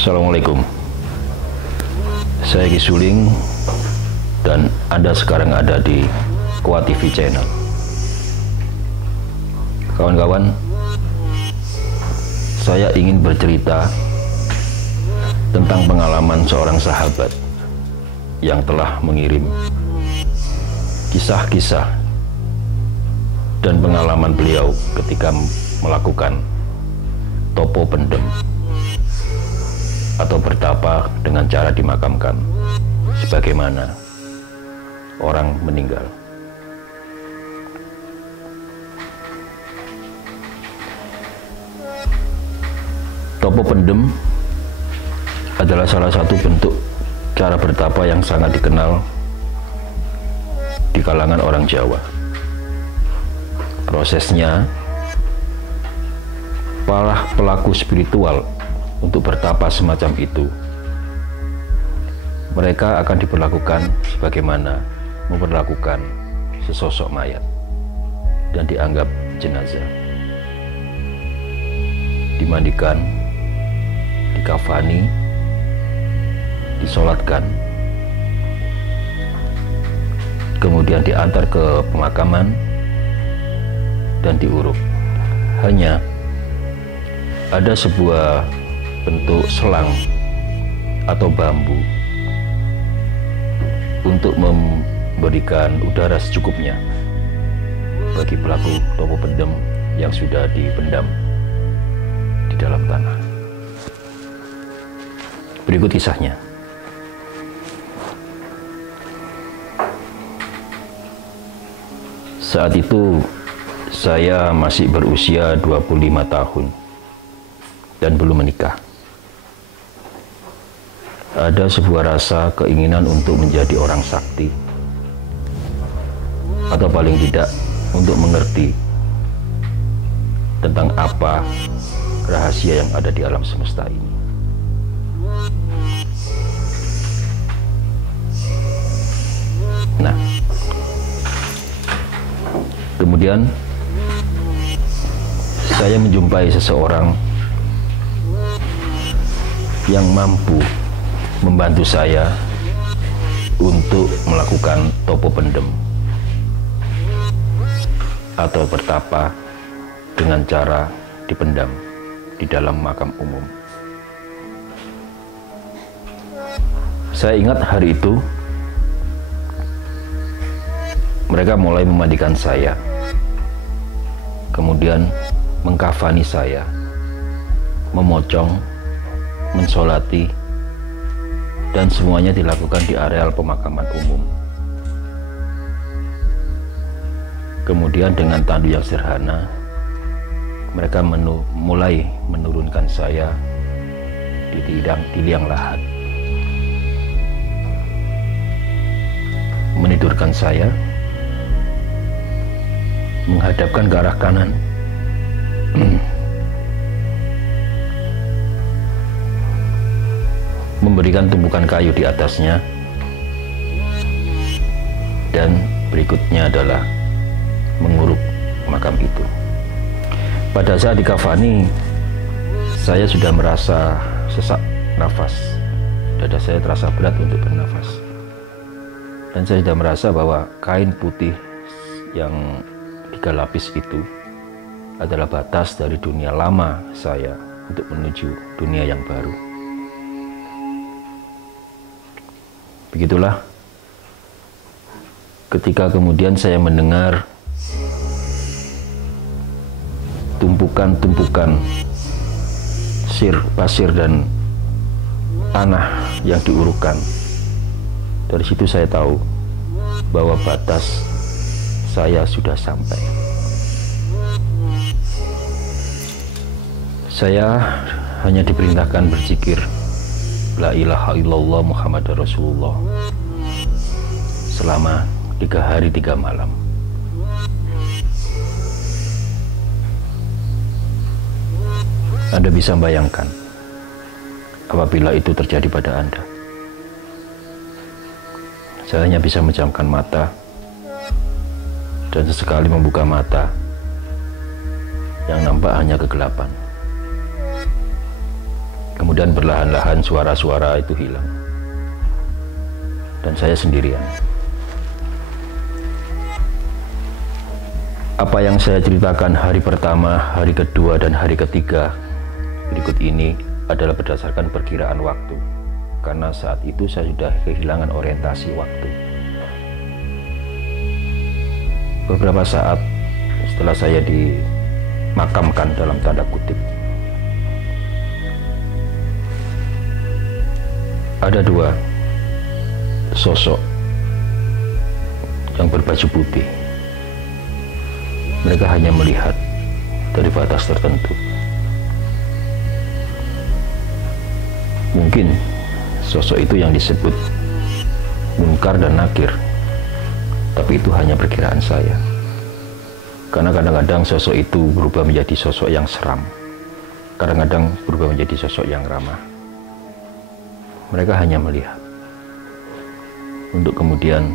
Assalamualaikum. Saya Ki Suling dan Anda sekarang ada di Kuat TV Channel. Kawan-kawan, saya ingin bercerita tentang pengalaman seorang sahabat yang telah mengirim kisah-kisah dan pengalaman beliau ketika melakukan topo pendem atau bertapa dengan cara dimakamkan sebagaimana orang meninggal. Topo pendem adalah salah satu bentuk cara bertapa yang sangat dikenal di kalangan orang Jawa. Prosesnya, para pelaku spiritual untuk bertapa semacam itu, mereka akan diperlakukan sebagaimana memperlakukan sesosok mayat dan dianggap jenazah. Dimandikan, dikafani, disolatkan, kemudian diantar ke pemakaman dan diuruk. Hanya ada sebuah bentuk selang atau bambu untuk memberikan udara secukupnya bagi pelaku topo pendem yang sudah dipendam di dalam tanah. Berikut kisahnya. Saat itu saya masih berusia 25 tahun dan belum menikah. Ada sebuah rasa keinginan untuk menjadi orang sakti, atau paling tidak untuk mengerti tentang apa rahasia yang ada di alam semesta ini. Nah, kemudian saya menjumpai seseorang yang mampu membantu saya untuk melakukan topo pendem atau bertapa dengan cara dipendam di dalam makam umum. Saya ingat hari itu mereka mulai memandikan saya, kemudian mengkafani saya, memocong, mensolati, dan semuanya dilakukan di areal pemakaman umum. Kemudian dengan tandu yang sederhana, mereka mulai menurunkan saya di liang lahat, menidurkan saya, menghadapkan ke arah kanan, memberikan tumpukan kayu di atasnya, dan berikutnya adalah menguruk makam itu. Pada saat dikafani, saya sudah merasa sesak nafas, dada saya terasa berat untuk bernafas, dan saya sudah merasa bahwa kain putih yang 3 lapis itu adalah batas dari dunia lama saya untuk menuju dunia yang baru. Begitulah ketika kemudian saya mendengar tumpukan-tumpukan pasir dan tanah yang diurukkan. Dari situ saya tahu bahwa batas saya sudah sampai. Saya hanya diperintahkan berzikir La ilaha illallah Muhammad Rasulullah selama 3 hari 3 malam. Anda bisa bayangkan apabila itu terjadi pada Anda. Saya hanya bisa menjamkan mata dan sesekali membuka mata yang nampak hanya kegelapan. Kemudian perlahan-lahan suara-suara itu hilang. Dan saya sendirian. Apa yang saya ceritakan hari pertama, hari kedua, dan hari ketiga berikut ini adalah berdasarkan perkiraan waktu. Karena saat itu saya sudah kehilangan orientasi waktu. Beberapa saat setelah saya dimakamkan dalam tanda kutip, ada dua sosok yang berbaju putih. Mereka hanya melihat dari batas tertentu. Mungkin sosok itu yang disebut Munkar dan Nakir, tapi itu hanya perkiraan saya. Karena kadang-kadang sosok itu berubah menjadi sosok yang seram, kadang-kadang berubah menjadi sosok yang ramah. Mereka hanya melihat, untuk kemudian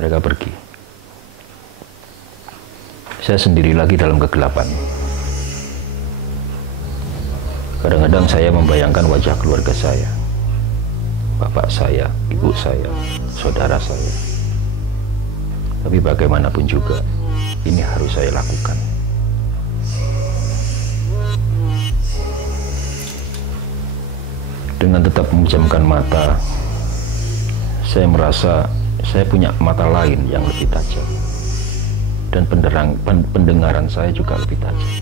mereka pergi. Saya sendiri lagi dalam kegelapan. Kadang-kadang saya membayangkan wajah keluarga saya, bapak saya, ibu saya, saudara saya. Tapi bagaimanapun juga, ini harus saya lakukan. Dengan tetap memejamkan mata, saya merasa saya punya mata lain yang lebih tajam. Dan pendengaran saya juga lebih tajam.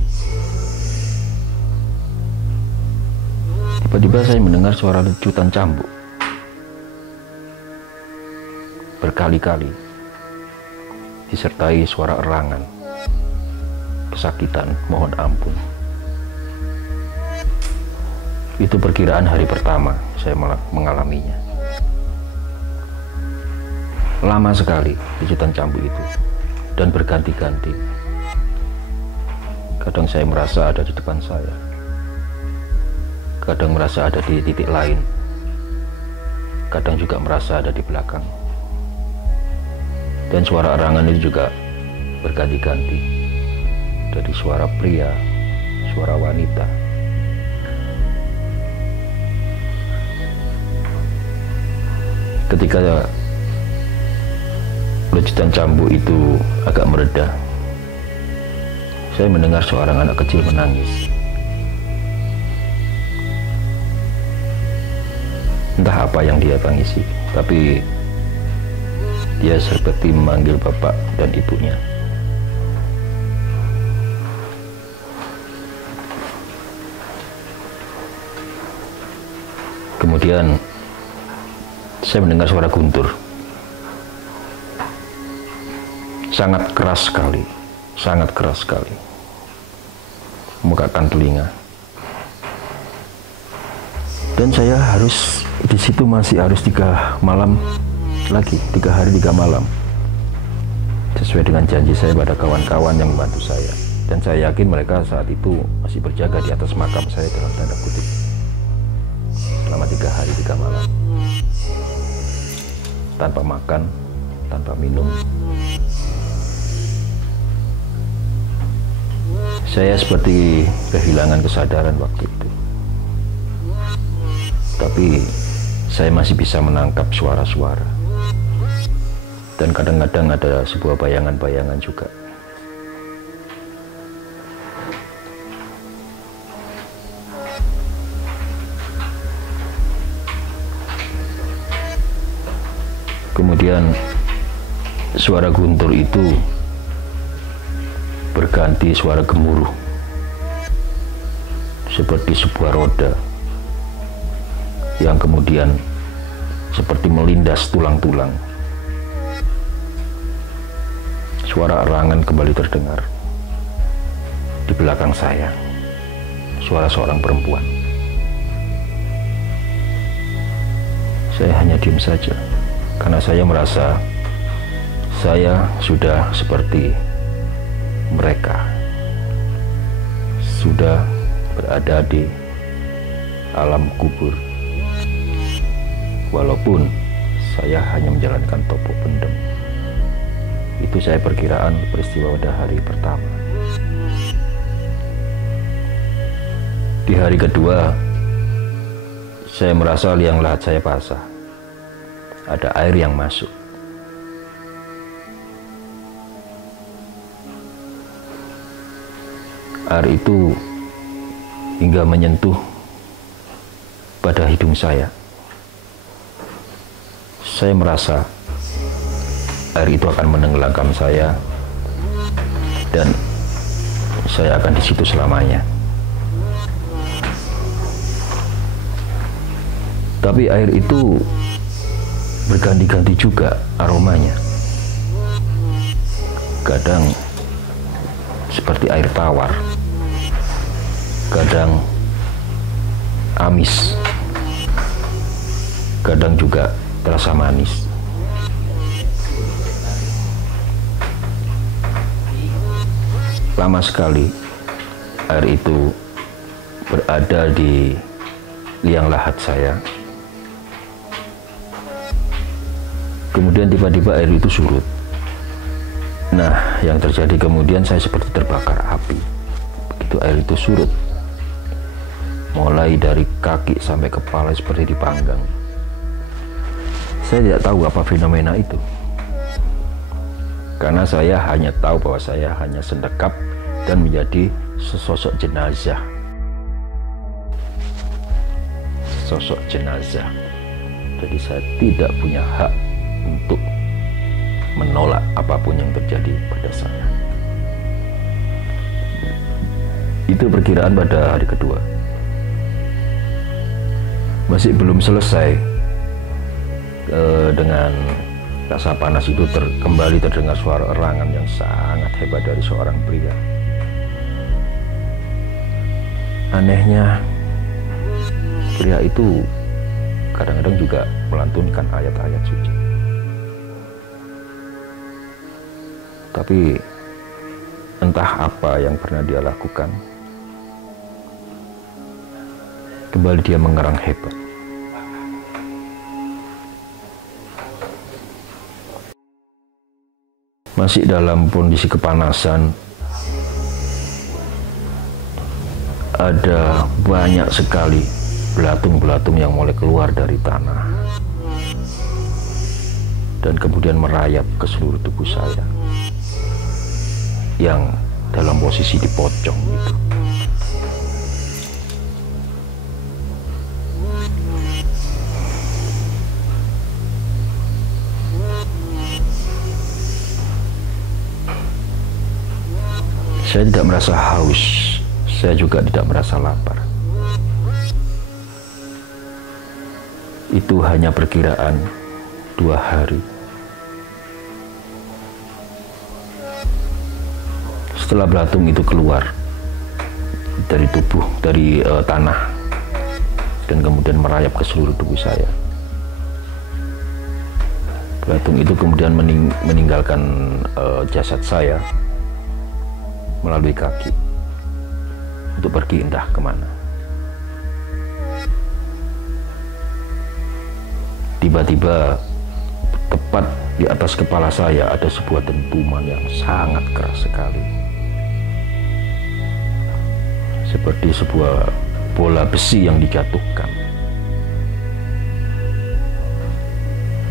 Tiba-tiba saya mendengar suara lecutan cambuk. Berkali-kali. Disertai suara erangan. Kesakitan, mohon ampun. Itu perkiraan hari pertama saya mengalaminya. Lama sekali lecutan cambuk itu. Dan berganti-ganti. Kadang saya merasa ada di depan saya, kadang merasa ada di titik lain, kadang juga merasa ada di belakang. Dan suara erangan itu juga berganti-ganti, dari suara pria, suara wanita. Ketika lecutan cambuk itu agak mereda, saya mendengar seorang anak kecil menangis. Entah apa yang dia tangisi, tapi dia seperti memanggil bapak dan ibunya. Kemudian saya mendengar suara guntur. Sangat keras sekali, memekakan telinga. Dan saya harus di situ masih harus 3 malam lagi, 3 hari 3 malam, sesuai dengan janji saya pada kawan-kawan yang membantu saya. Dan saya yakin mereka saat itu masih berjaga di atas makam saya dalam tanda kutip selama 3 hari 3 malam, tanpa makan, tanpa minum. Saya seperti kehilangan kesadaran waktu itu. Tapi saya masih bisa menangkap suara-suara. Dan kadang-kadang ada sebuah bayangan-bayangan juga. Kemudian suara guntur itu berganti suara gemuruh, seperti sebuah roda yang kemudian seperti melindas tulang-tulang. Suara erangan kembali terdengar di belakang saya, suara seorang perempuan. Saya hanya diam saja, karena saya merasa saya sudah seperti mereka, sudah berada di alam kubur. Walaupun saya hanya menjalankan topo pendem. Itu saya perkiraan peristiwa pada hari pertama. Di hari kedua, saya merasa liang lahat saya basah. Ada air yang masuk. Air itu hingga menyentuh pada hidung saya. Saya merasa air itu akan menenggelamkan saya dan saya akan di situ selamanya. Tapi air itu berganti-ganti juga aromanya. Kadang seperti air tawar, kadang amis, kadang juga terasa manis. Lama sekali air itu berada di liang lahat saya. Kemudian tiba-tiba air itu surut. Nah, yang terjadi kemudian saya seperti terbakar api. Begitu air itu surut, mulai dari kaki sampai kepala seperti dipanggang. Saya tidak tahu apa fenomena itu, karena saya hanya tahu bahwa saya hanya sendekap dan menjadi sesosok jenazah. Sosok jenazah. Jadi saya tidak punya hak untuk menolak apapun yang terjadi pada saya. Itu perkiraan pada hari kedua. Masih belum selesai dengan rasa panas itu kembali terdengar suara erangan yang sangat hebat dari seorang pria. Anehnya, pria itu kadang-kadang juga melantunkan ayat-ayat suci. Tapi entah apa yang pernah dia lakukan, kembali dia mengerang hebat. Masih dalam kondisi kepanasan, ada banyak sekali belatung-belatung yang mulai keluar dari tanah dan kemudian merayap ke seluruh tubuh saya yang dalam posisi di pocong itu. Saya tidak merasa haus, saya juga tidak merasa lapar. Itu hanya perkiraan 2 hari. Setelah belatung itu keluar dari tubuh, dari tanah, dan kemudian merayap ke seluruh tubuh saya. Belatung itu kemudian meninggalkan jasad saya melalui kaki untuk pergi entah kemana. Tiba-tiba tepat di atas kepala saya ada sebuah dentuman yang sangat keras sekali, seperti sebuah bola besi yang dijatuhkan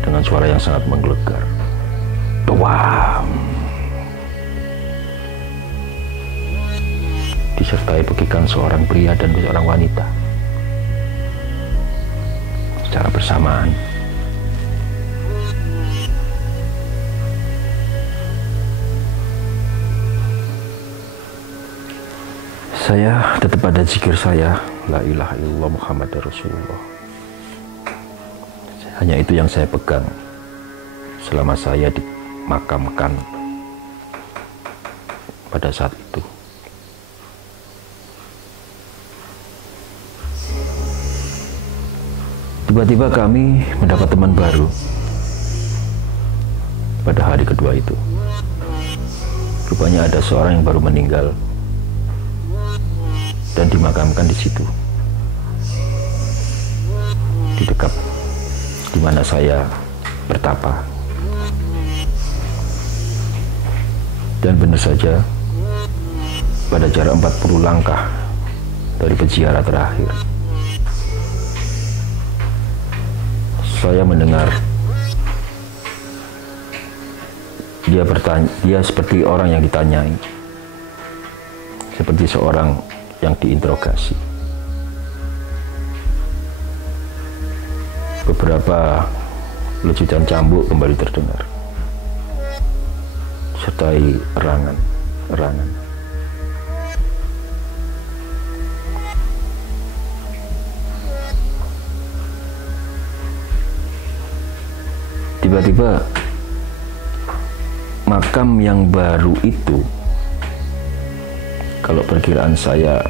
dengan suara yang sangat menggelegar. Doam! Disertai pekikan seorang pria dan seorang wanita secara bersamaan. Saya tetap pada zikir saya, la ilaha illallah Muhammad Rasulullah. Hanya itu yang saya pegang selama saya dimakamkan pada saat itu. Tiba-tiba kami mendapat teman baru pada hari kedua itu. Rupanya ada seorang yang baru meninggal dan dimakamkan di situ, di dekat di mana saya bertapa. Dan benar saja, pada jarak 40 langkah dari peziarah terakhir, saya mendengar dia seperti orang yang ditanyai, seperti seorang yang diinterogasi. Beberapa lecutan cambuk kembali terdengar, sertai erangan. Tiba-tiba makam yang baru itu, kalau perkiraan saya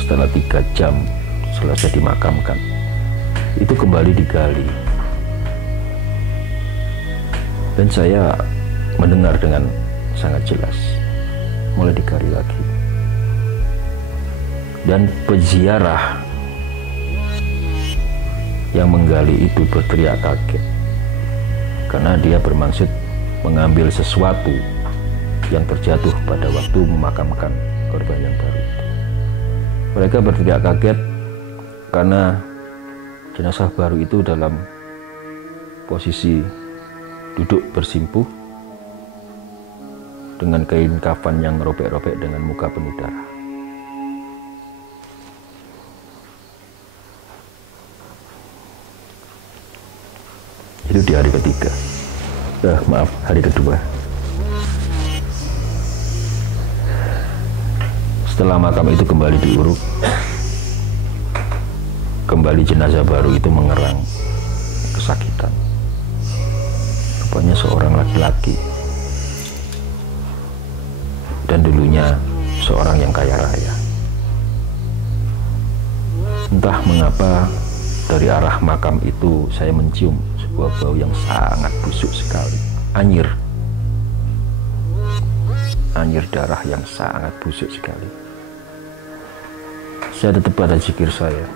setelah 3 jam selesai dimakamkan, itu kembali digali. Dan saya mendengar dengan sangat jelas, mulai digali lagi. Dan peziarah yang menggali itu berteriak kaget, karena dia bermaksud mengambil sesuatu yang terjatuh pada waktu memakamkan korban yang baru itu. Mereka berteriak kaget karena jenazah baru itu dalam posisi duduk bersimpuh dengan kain kafan yang robek-robek dengan muka penuh darah. Itu di hari ketiga. Hari kedua. Setelah makam itu kembali diuruk, kembali jenazah baru itu mengerang kesakitan. Rupanya seorang laki-laki, dan dulunya seorang yang kaya raya. Entah mengapa dari arah makam itu saya mencium sebuah bau yang sangat busuk sekali, anyir darah yang sangat busuk sekali. Saya tetap pada zikir saya,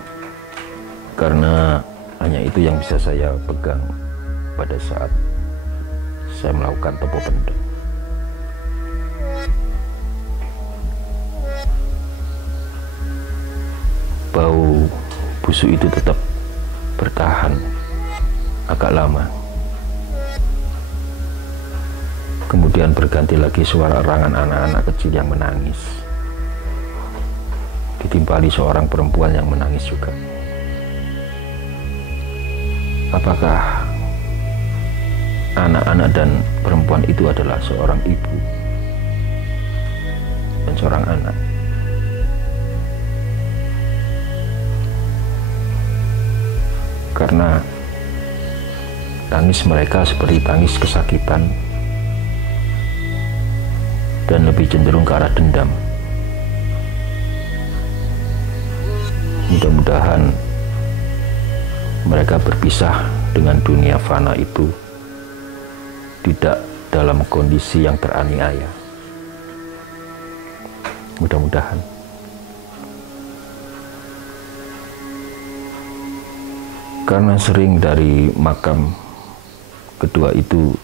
karena hanya itu yang bisa saya pegang pada saat saya melakukan topo pendem. Bau busuk itu tetap bertahan agak lama. Kemudian berganti lagi suara erangan anak-anak kecil yang menangis, ditimpali seorang perempuan yang menangis juga. Apakah anak-anak dan perempuan itu adalah seorang ibu dan seorang anak? Karena tangis mereka seperti tangis kesakitan dan lebih cenderung ke arah dendam. Mudah-mudahan mereka berpisah dengan dunia fana itu tidak dalam kondisi yang teraniaya. Mudah-mudahan. Karena sering dari makam kedua itu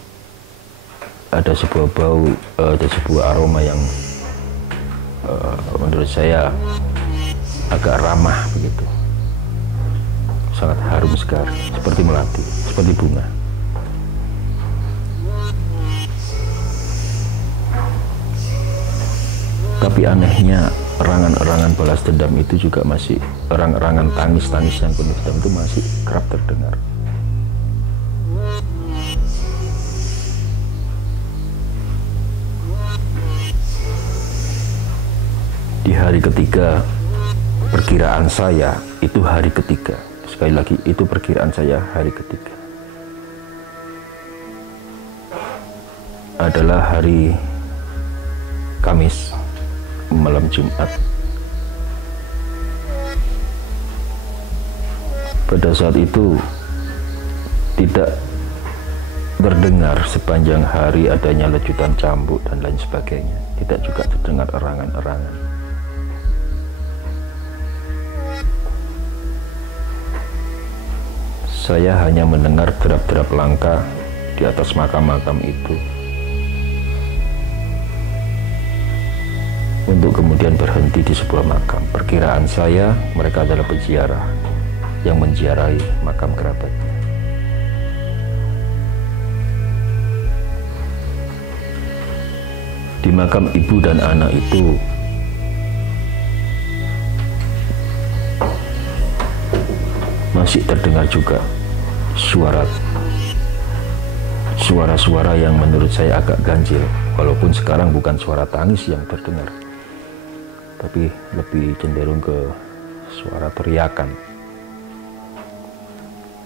ada sebuah bau, ada sebuah aroma yang menurut saya agak ramah begitu, sangat harum sekali, seperti melati, seperti bunga. Tapi anehnya erangan-erangan balas dendam itu juga masih, erangan tangis-tangis yang penuh dendam itu masih kerap terdengar. Di hari ketiga, perkiraan saya itu hari ketiga. Sekali lagi, itu perkiraan saya hari ketiga. Adalah hari Kamis, malam Jumat. Pada saat itu tidak terdengar sepanjang hari adanya lecutan cambuk dan lain sebagainya. Tidak juga terdengar erangan-erangan. Saya hanya mendengar derap-derap langkah di atas makam-makam itu. untuk kemudian berhenti di sebuah makam. Perkiraan saya mereka adalah peziarah yang menziarahi makam kerabatnya. Di makam ibu dan anak itu masih terdengar juga suara-suara yang menurut saya agak ganjil, walaupun sekarang bukan suara tangis yang terdengar, tapi lebih cenderung ke suara teriakan.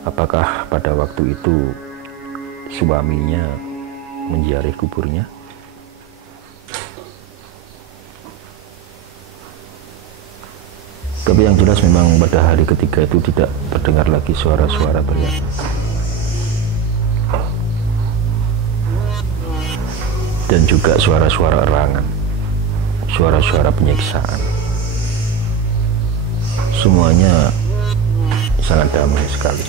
Apakah pada waktu itu suaminya menziarahi kuburnya? Tapi yang jelas memang pada hari ketiga itu tidak terdengar lagi suara-suara teriakan. Dan juga suara-suara erangan, suara-suara penyiksaan. Semuanya sangat damai sekali.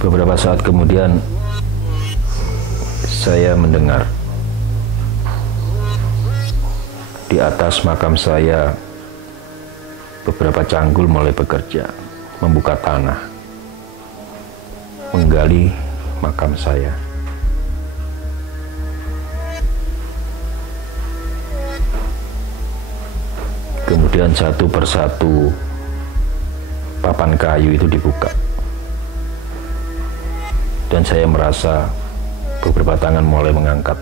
Beberapa saat kemudian saya mendengar di atas makam saya beberapa canggul mulai bekerja, membuka tanah, menggali makam saya. Kemudian satu persatu papan kayu itu dibuka, dan saya merasa beberapa tangan mulai mengangkat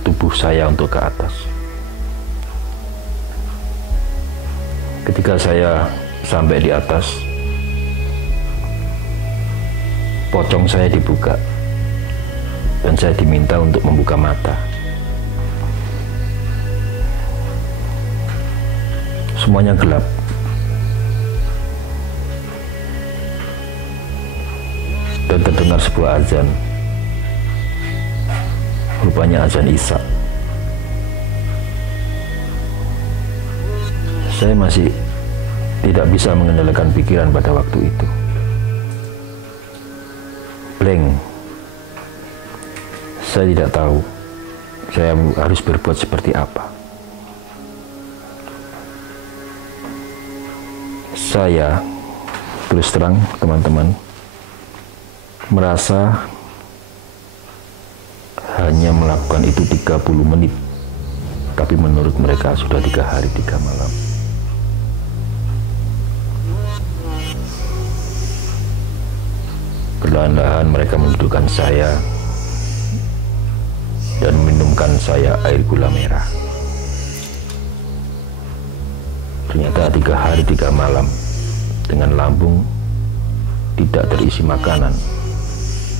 tubuh saya untuk ke atas. Ketika saya sampai di atas, pocong saya dibuka dan saya diminta untuk membuka mata. Semuanya gelap. Dan terdengar sebuah azan. Rupanya azan Isya. Saya masih tidak bisa mengendalikan pikiran pada waktu itu. Blank. Saya tidak tahu saya harus berbuat seperti apa. Saya terus terang, teman-teman, merasa hanya melakukan itu 30 menit, tapi menurut mereka sudah 3 hari 3 malam. Perlahan-lahan mereka mendudukkan saya dan meminumkan saya air gula merah. Ternyata 3 hari 3 malam dengan lambung tidak terisi makanan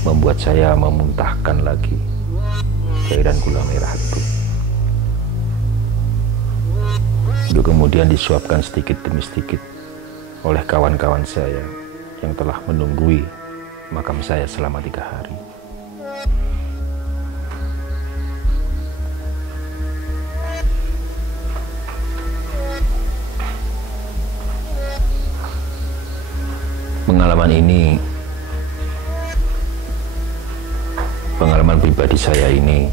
membuat saya memuntahkan lagi cairan gula merah itu, untuk kemudian disuapkan sedikit demi sedikit oleh kawan-kawan saya yang telah menunggui makam saya selama 3 hari. Pengalaman pribadi saya ini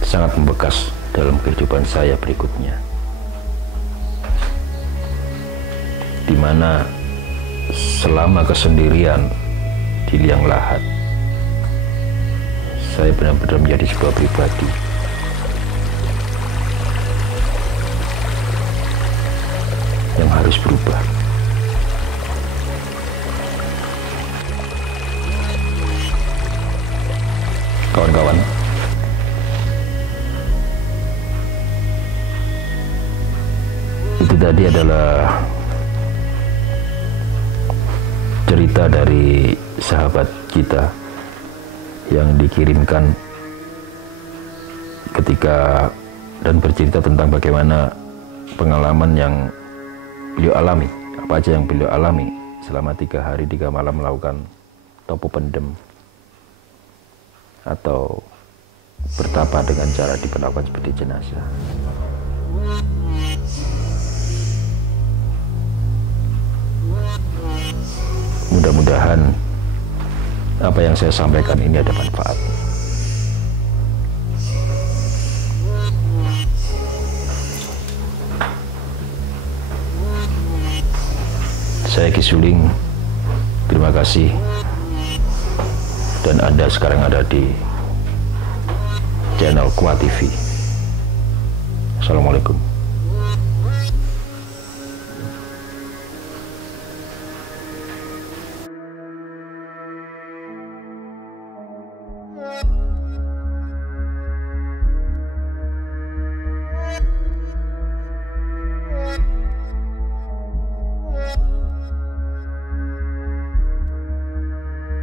sangat membekas dalam kehidupan saya berikutnya, di mana selama kesendirian di liang lahat, saya benar-benar menjadi sebuah pribadi yang harus berubah. Kawan-kawan, itu tadi adalah cerita dari sahabat kita yang dikirimkan ketika dan bercerita tentang bagaimana pengalaman yang beliau alami, apa aja yang beliau alami selama 3 hari 3 malam melakukan topo pendem atau bertapa dengan cara diperlakukan seperti jenazah. Mudah-mudahan apa yang saya sampaikan ini ada manfaat. Saya Ki Suling, terima kasih. Dan Anda sekarang ada di channel Kuat TV. Assalamualaikum.